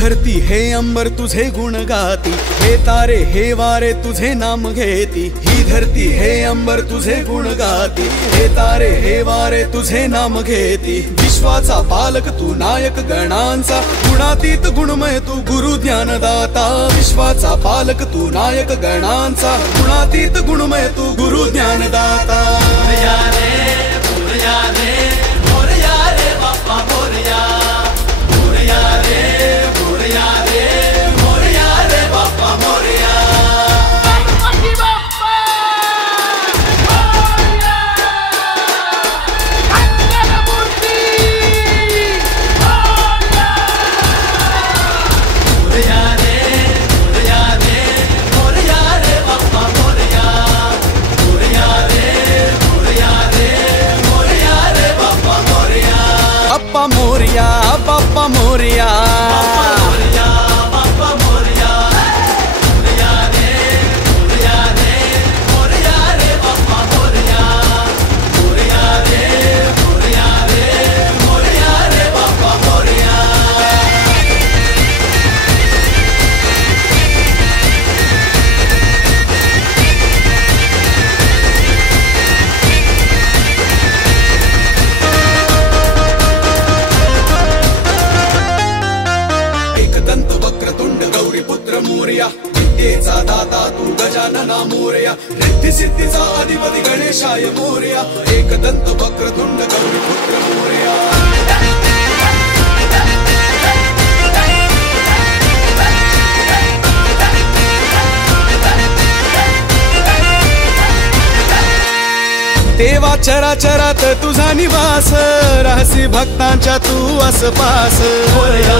धरती हे अंबर तुझे गुण गाती, हे तारे हे वारे तुझे नाम घेती। ही धरती हे अंबर तुझे गुण गाती, हे तारे हे वारे तुझे नाम घेती। विश्वाचा पालक तू नायक गणांचा, गुणातीत गुणमय तू गुरु ज्ञानदाता। विश्वाचा पालक तू नायक गणांचा, गुणातीत गुणमय तू गुरु ज्ञानदाता। मोरया रे मोरया रे मोरया रे बाप्पा मोरया, मोरया रे मोरया रे मोरया रे बाप्पा मोरया। गणपती बाप्पा मोरया, मंगलमूर्ती मोरया। मोरया रे मोरया रे मोरया रे बाप्पा मोरया, मोरया रे मोरया रे मोरया रे बाप्पा मोरया। बाप्पा मोरया, बाप्पा मोरया, मोरया बाप्पा मोरया, मोरया रे मोरया रे मोरया रे बाप्पा मोरया, मोरया रे मोरया रे मोरया रे बाप्पा मोरया। एकदंत वक्रतुंड गौरीपुत्र मोरया, विद्येचा दाता तू गजानना मोरया। रिद्धी सिद्धीचा अधिपती गणेशाय मोरया, एकदंत वक्रतुंड गौरीपुत्र मोरया। देवा चराचरात तुझा निवास, रहसी भक्तांच्या तू आसपास। मोरया